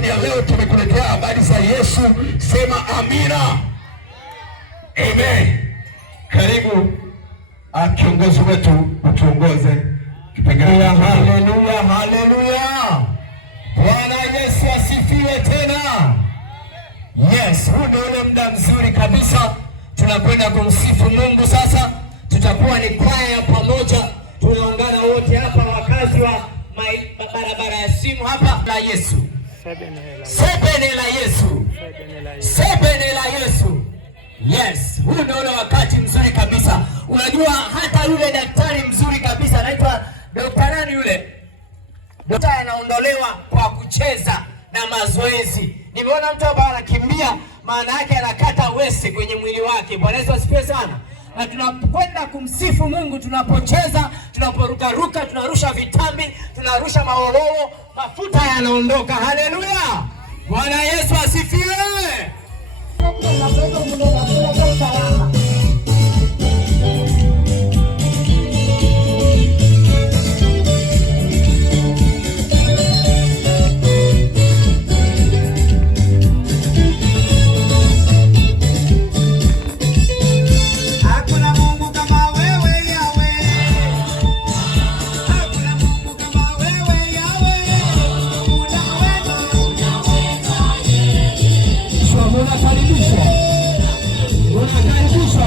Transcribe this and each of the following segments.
jioni ya leo tumekuletea habari za Yesu. Sema amina. Amen. Karibu kiongozi wetu utuongoze kipengele. Haleluya, haleluya. Bwana Yesu asifiwe tena. Yes, huu ndio ule muda mzuri kabisa tunakwenda kumsifu Mungu. Sasa tutakuwa ni kwaya pamoja, tunaungana wote hapa, wakazi wa barabara ya simu hapa la Yesu. Sebene la Yesu. Sebene la Yesu. Yes, huu ndio ule wakati mzuri kabisa. Unajua hata yule daktari mzuri kabisa anaitwa daktari nani yule? Daktari anaondolewa kwa kucheza na mazoezi. Nimeona mtu hapa anakimbia, maana yake anakata wese kwenye mwili wake. Bwana Yesu asifiwe sana. Na tunakwenda kumsifu Mungu tunapocheza, tunaporukaruka, tunarusha vitambi, tunarusha maololo, mafuta yanaondoka. Haleluya. Bwana Yesu asifiwe. Unakaribishwa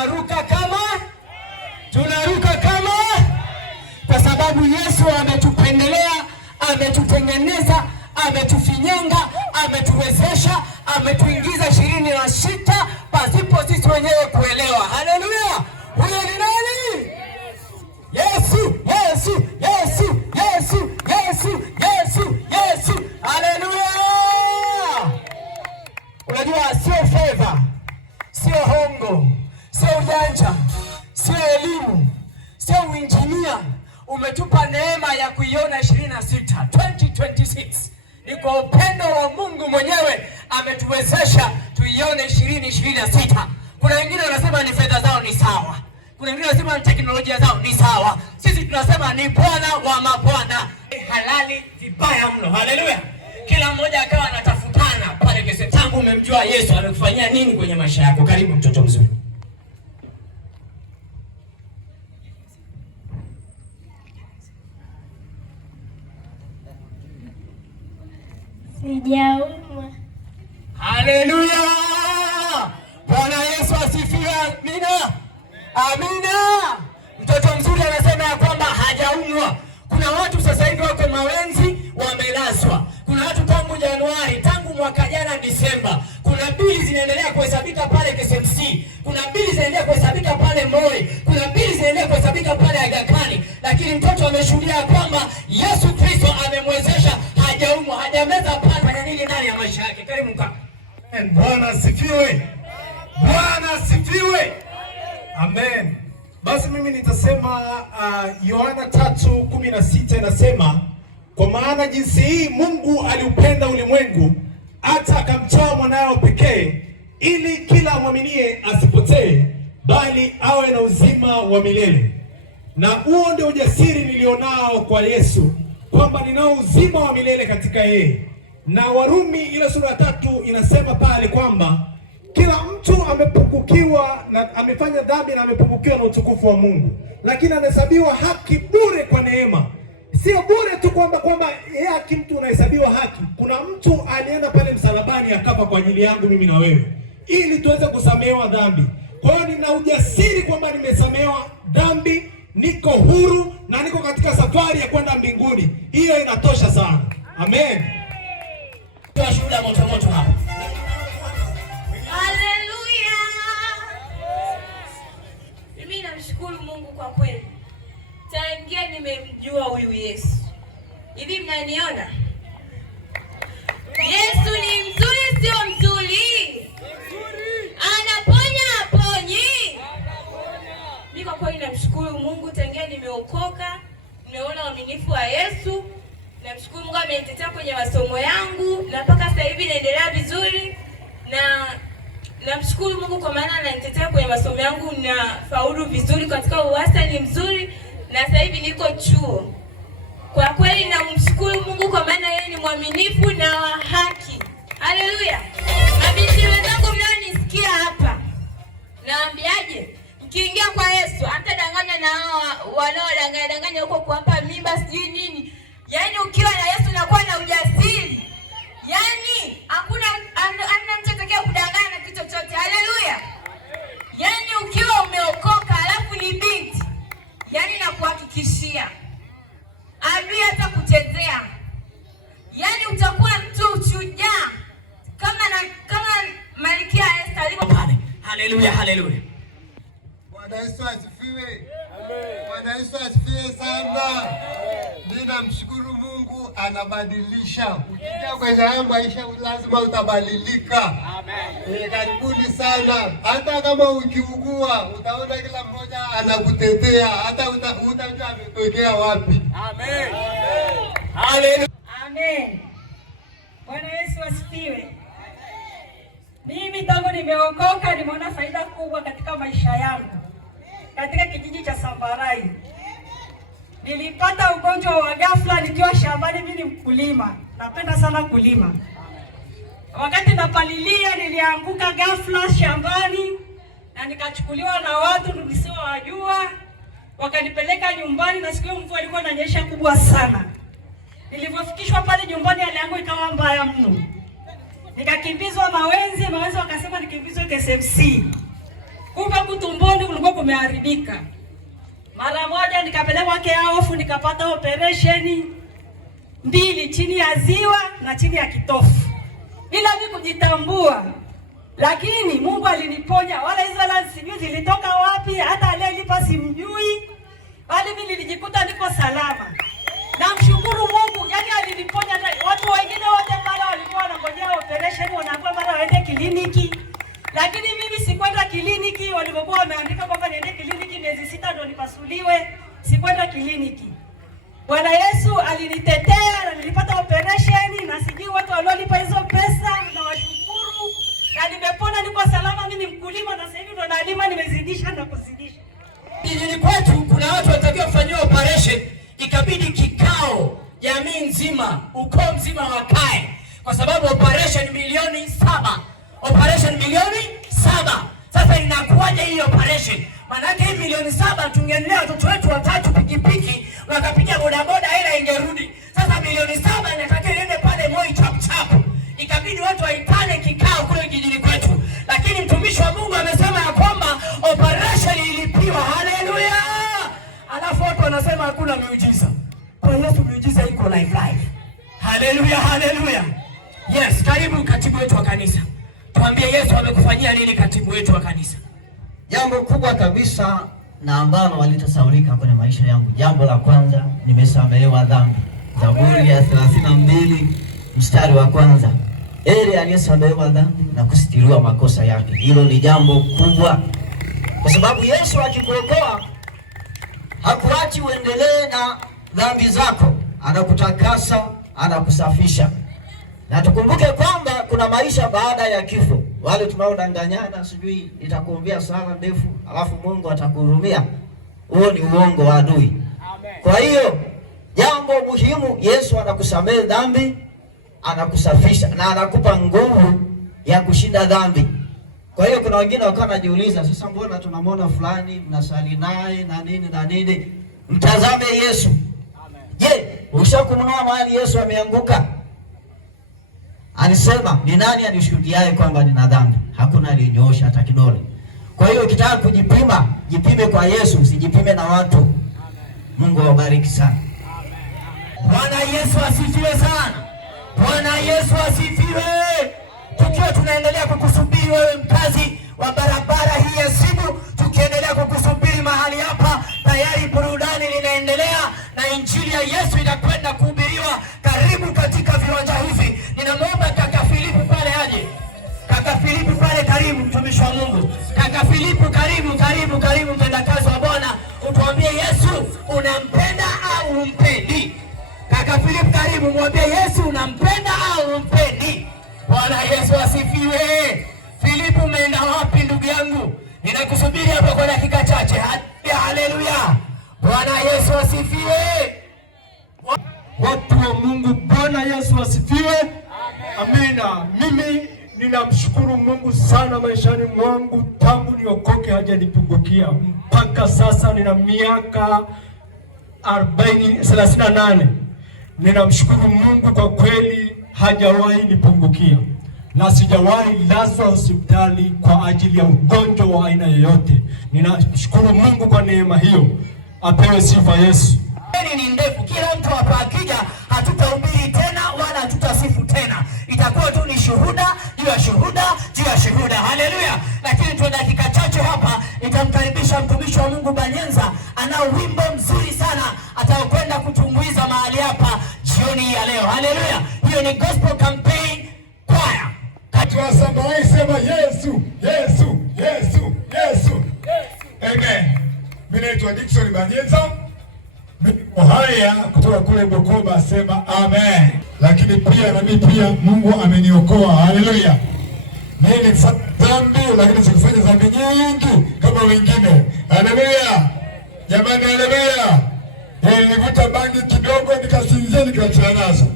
tunaruka kama, kwa sababu Yesu ametupendelea, ametutengeneza, ametufinyanga, ametuwezesha, ametuingiza 26 pasipo sisi wenyewe kuelewa. Haleluya! Huyo ni nani? Yesu, Yesu, Yesu, Yesu, Yesu, Yesu, Yesu. Haleluya! Unajua sio favor, sio hongo, sio ujanja, sio elimu, sio uinjinia. Umetupa neema ya kuiona 2026. Ni kwa upendo wa Mungu mwenyewe ametuwezesha tuione 2026. Kuna wengine wanasema ni fedha zao ni sawa. Kuna wengine wanasema ni teknolojia zao ni sawa. Sisi tunasema ni Bwana wa mabwana. Halali vibaya mno. Haleluya. Kila mmoja akawa anatafutana pale kese. Tangu umemjua Yesu amekufanyia nini kwenye maisha yako? Karibu mtoto mzuri. Sijaumwa. Haleluya! Bwana Yesu asifiwe. Amina. Amina. Mtoto mzuri anasema ya kwamba hajaumwa. Kuna watu sasa hivi wako mawenzi wamelazwa. Kuna watu tangu Januari, tangu mwaka jana Disemba, kuna bili zinaendelea kuhesabika pale KCMC. Kuna bili zinaendelea kuhesabika pale Moi. Kuna bili zinaendelea kuhesabika pale Aga Khan. Lakini mtoto ameshuhudia kwamba Yesu Kristo amemwezesha, hajaumwa, hajameza pale. Fanya nini ndani ya maisha yake? Karibu mkaka. Bwana asifiwe. Bwana asifiwe. Amen. Basi mimi nitasema Yohana 3:16 inasema, kwa maana jinsi hii Mungu aliupenda ulimwengu hata akamtoa mwanawe pekee, ili kila amwaminie asipotee bali awe na uzima wa milele. Na huo ndio ujasiri nilionao kwa Yesu, kwamba ninao uzima wa milele katika yeye. Na Warumi ile sura ya 3 inasema pale kwamba kila mtu amepungukiwa na amefanya dhambi na amepungukiwa na utukufu wa Mungu, lakini anahesabiwa haki bure kwa neema. Sio bure tu kwamba haki mtu unahesabiwa haki. Kuna mtu alienda pale msalabani akafa kwa ajili yangu mimi na wewe, ili tuweze kusamehewa dhambi. Kwa hiyo nina ujasiri kwamba nimesamehewa dhambi, niko huru na niko katika safari ya kwenda mbinguni. Hiyo inatosha sana. Amen. Shuhuda moto moto hapa. Haleluya. Mimi namshukuru Mungu kwa kweli. Tangia nimemjua huyu Yesu. Hivi mnaniona? Yesu ni mzuri, sio mzuri? Anaponya, aponyi. Mimi kwa kweli namshukuru Mungu tangia nimeokoka, nimeona uaminifu wa Yesu. Namshukuru Mungu amenitetea kwenye masomo yangu na mpaka sasa hivi naendelea vizuri, na namshukuru Mungu kwa maana ananitetea kwenye masomo yangu na faulu vizuri katika uwastani mzuri, na sasa hivi niko chuo. Kwa kweli namshukuru Mungu kwa maana yeye ni mwaminifu na wa haki. Haleluya. Mabinti wenzangu mnaonisikia hapa, naambiaje? Mkiingia kwa Yesu hata danganya na wanaodanganya huko kuwapa mimba sijui nini. Yaani ukiwa na Yesu unakuwa na ujasiri. Yaani hakuna mtu atakaye kudanganya na kitu chochote. Haleluya. Yaani ukiwa umeokoka alafu ni binti, yaani nakuhakikishia adui hata kuchezea. Yaani utakuwa mtu shujaa kama Malkia Esther alivyo pale. Haleluya, haleluya. Bwana Yesu asifiwe. Bwana Yesu asifiwe sana. Mimi namshukuru Mungu anabadilisha. Ukija kwenye haya maisha lazima utabadilika. Amen. Karibuni sana. Hata kama ukiugua utaona kila mmoja anakutetea. Hata utajua ametokea wapi. Amen. Haleluya. Amen. Bwana Yesu asifiwe. Mimi tangu nimeokoka nimeona faida kubwa katika maisha yangu. Katika kijiji cha Sambarai nilipata ugonjwa wa ghafla nikiwa shambani. Mimi ni mkulima, napenda sana kulima. Wakati napalilia nilianguka ghafla shambani na nikachukuliwa na watu nisiowajua, wakanipeleka nyumbani, na siku hiyo mvua ilikuwa inanyesha kubwa sana. Nilipofikishwa pale nyumbani hali yangu ikawa mbaya mno. Nikakimbizwa mawenzi wakasema nikimbizwe KCMC. kumbe kutumboni kulikuwa kumeharibika. Mara moja nikapelekwa KAOF, nikapata operation 2 chini ya ziwa na chini ya kitofu, bila mimi kujitambua. Lakini Mungu aliniponya. Wala hizo hela sijui zilitoka wapi, hata aliyenipa simjui, bali mimi nilijikuta niko salama. Namshukuru Mungu, yani aliniponya. Watu wengine wote mara walikuwa wanangojea operation, wanaambiwa mara waende kliniki. Lakini mimi sikwenda kliniki. Walipokuwa wameandika kwamba niende kliniki miezi 6 ndio nipasuliwe, sikwenda kliniki. Bwana Yesu alinitetea na nilipata operation, na sijui watu waliolipa hizo pesa na washukuru. Na nimepona, niko salama. Mimi ni mkulima na sasa hivi ndo nalima, nimezidisha na kuzidisha. Kijijini kwetu kuna watu watakiwa kufanyiwa operation, ikabidi kikao jamii nzima, ukoo mzima wakae, kwa sababu operation milioni 7. Operation milioni 7. Sasa inakuwaje hii operation? Maana hii milioni 7 tungenunua watoto wetu 3 pikipiki, wakapiga bodaboda, hela ingerudi. Sasa milioni 7 inatakiwa iende pale Moi chap chap. Ikabidi watu waitane kikao kule kijijini kwetu. Lakini mtumishi wa Mungu amesema ya kwamba operation ilipiwa. Haleluya! Alafu watu wanasema hakuna miujiza. Kwa Yesu miujiza iko live. Haleluya, haleluya. Yes, karibu katibu wetu wa kanisa. Tuambie Yesu amekufanyia nini katibu wetu wa kanisa? Jambo kubwa kabisa na ambalo walitasaulika kwenye maisha yangu. Jambo la kwanza, nimesamehewa dhambi. Zaburi ya 32 mstari wa kwanza. Heri aliyesamehewa dhambi na kusitiriwa makosa yake. Hilo ni jambo kubwa. Kwa sababu Yesu akikuokoa hakuachi uendelee na dhambi zako. Anakutakasa, anakusafisha. Na tukumbuke kwamba kuna maisha baada ya kifo. Wale tunaodanganyana sijui itakuombea sala ndefu alafu Mungu atakuhurumia. Huo ni uongo wa adui. Kwa hiyo jambo muhimu, Yesu anakusamehe dhambi, anakusafisha na anakupa nguvu ya kushinda dhambi. Kwa hiyo kuna wengine wakawa wanajiuliza, sasa mbona tunamwona fulani mnasali naye na nini na nini? Mtazame Yesu. Je, ushakumwona mahali Yesu ameanguka? Alisema, ni nani anishuhudiaye kwamba nina dhambi? Hakuna aliyenyoosha hata kidole. Kwa hiyo ukitaka kujipima, jipime kwa Yesu, usijipime na watu. Mungu awabariki sana. Bwana Yesu asifiwe sana. Bwana Yesu asifiwe. Tukiwa tunaendelea kukusubiri wewe mkazi wa barabara hii ya Sibu, tukiendelea kukusubiri mahali hapa, tayari burudani linaendelea na injili ya Yesu inakwenda kuhubiriwa. Karibu katika viwanja hivi. Ninamwomba kaka Filipu pale aje. Kaka Filipu pale, karibu mtumishi wa Mungu. Kaka Filipu, karibu mtendakazi wa Bwana. Utuambie Yesu unampenda au humpendi? Kaka Filipu, karibu, mwambie Yesu unampenda au humpendi? Bwana Yesu asifiwe. Filipu, umeenda wapi ndugu yangu? Ninakusubiri hapa kwa dakika chache. Haleluya. Bwana Yesu asifiwe. Watu wa Mungu, Bwana Yesu asifiwe. Amina. Mimi ninamshukuru Mungu sana maishani mwangu, tangu niokoke hajanipungukia. Mpaka sasa nina miaka 38. Ninamshukuru Mungu kwa kweli, hajawahi nipungukia. Na sijawahi lazwa hospitali kwa ajili ya ugonjwa wa aina yoyote. Ninamshukuru Mungu kwa neema hiyo. Apewe sifa Yesu. Ni ndefu, kila mtu hapa akija hatutahubiri tena wala hatutasifu tena. Itakuwa tu ni shuhuda juu ya shuhuda juu ya shuhuda. Haleluya. Lakini tuna dakika chache hapa, nitamkaribisha mtumishi wa Mungu Banyenza. Ana wimbo mzuri sana atakwenda kutumbuiza mahali hapa jioni ya leo. Haleluya. Hiyo ni gospel campaign choir. Katua Sambarai, sema Yesu, Yesu, Yesu, Yesu. Amen. Mimi naitwa Dickson Banyenza. Haya kutoka kule Bukoba, sema amen. Lakini pia na mimi pia Mungu ameniokoa. Haleluya. Mimi ni dhambi, lakini sikufanya dhambi nyingi kama wengine. Haleluya. Jamani, haleluya. Nilivuta bangi kidogo, nikasinzia, nikaachana nazo.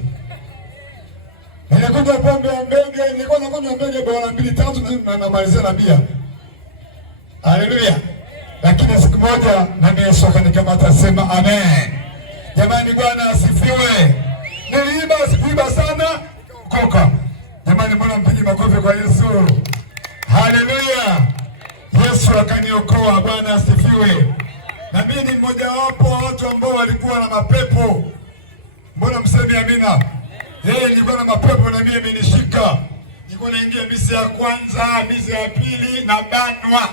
Nilikunywa pombe ya mbege, nilikuwa nakunywa mbege bwana 2-3 na namalizia na bia. Haleluya. Lakini siku moja na Yesu akanikamata, sema amen. Jamani, Bwana asifiwe. Niliiba sana koka. Jamani, mbona mpigi makofi kwa Yesu? Haleluya. Yesu Yesu akaniokoa. Bwana asifiwe. Na mimi ni mmoja wapo wa watu ambao walikuwa na mapepo. Mbona msemi amina? Nilikuwa na mapepo na mimi imenishika. Nilikuwa naingia misi ya kwanza, misi ya pili na banwa.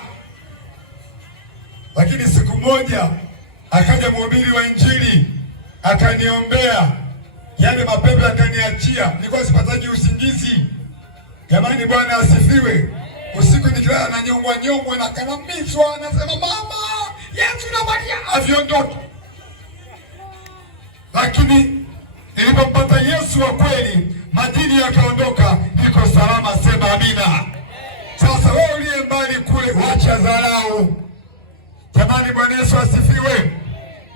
Lakini siku moja akaja mhubiri wa Injili akaniombea, yale mapepo yakaniachia. Nilikuwa sipataji usingizi. Jamani, Bwana asifiwe. Usiku nikilala na nyongwa na kanamizwa, nasema mama, Yesu na Maria aviondoke. Lakini nilipompata Yesu wa kweli, majini yakaondoka, niko salama. Sema amina. Sasa wewe uliye mbali kule, wacha dharau. Jamani, Bwana Yesu asifiwe.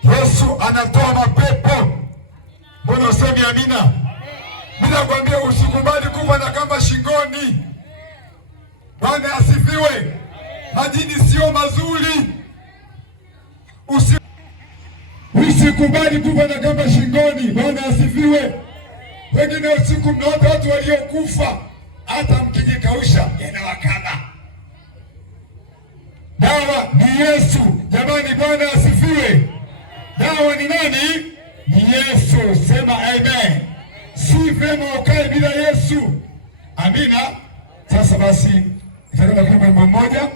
Yesu anatoa mapepo. Mbona usemi amina? Mimi nakwambia usikubali kufa na kamba shingoni. Bwana asifiwe. Majini sio mazuri. Usikubali kufa na kamba shingoni. Bwana asifiwe. Wengine usiku mnaota watu waliokufa, hata mkijikausha yanawakaba. Dawa ni Yesu. Jamani, Bwana asifiwe. Dawa ni nani? Ni Yesu. Sema amen. Si vema ukae bila Yesu. Amina. Sasa basi nitakwenda kwa mama mmoja,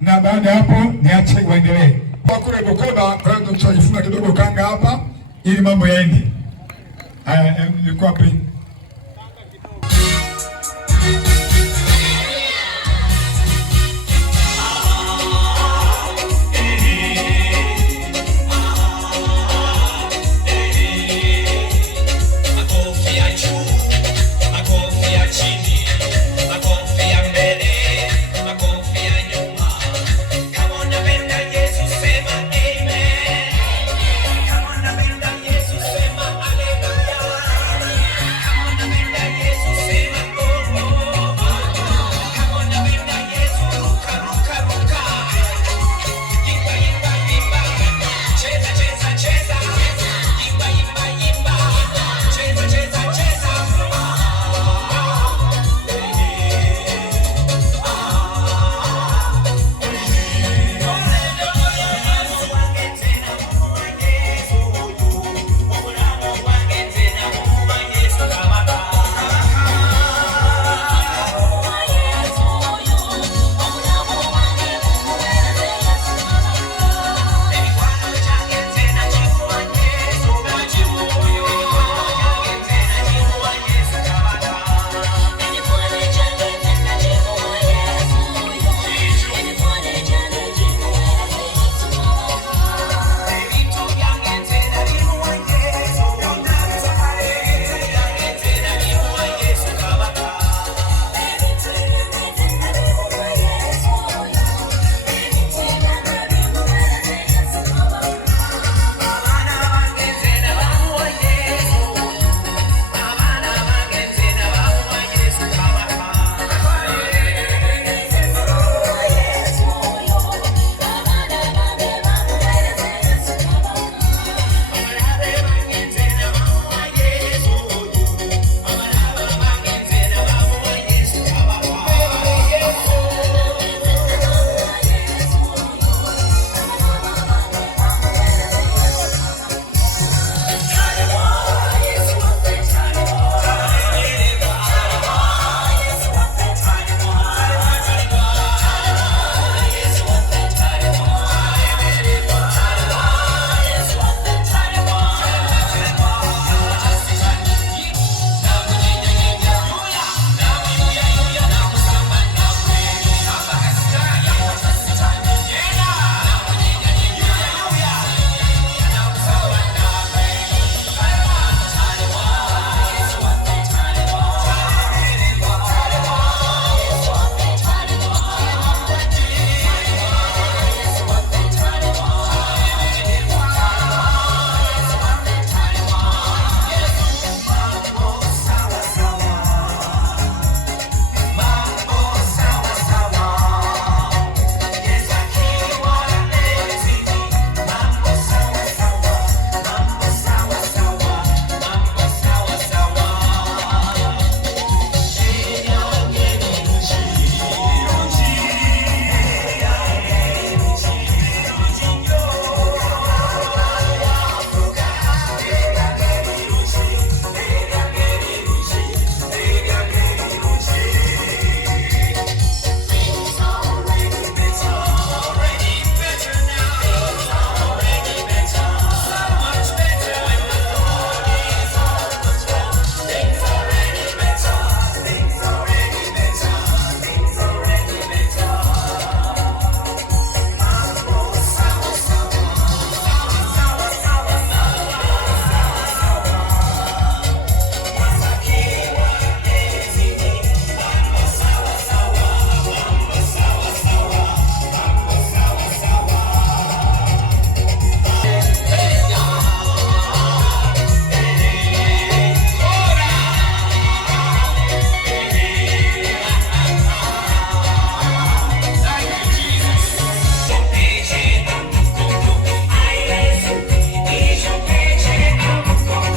na baada ya hapo niache waendelee. Kwa kule Bukoba, kwa hiyo tutajifunga kidogo kanga hapa ili mambo yaende. Nilikuwa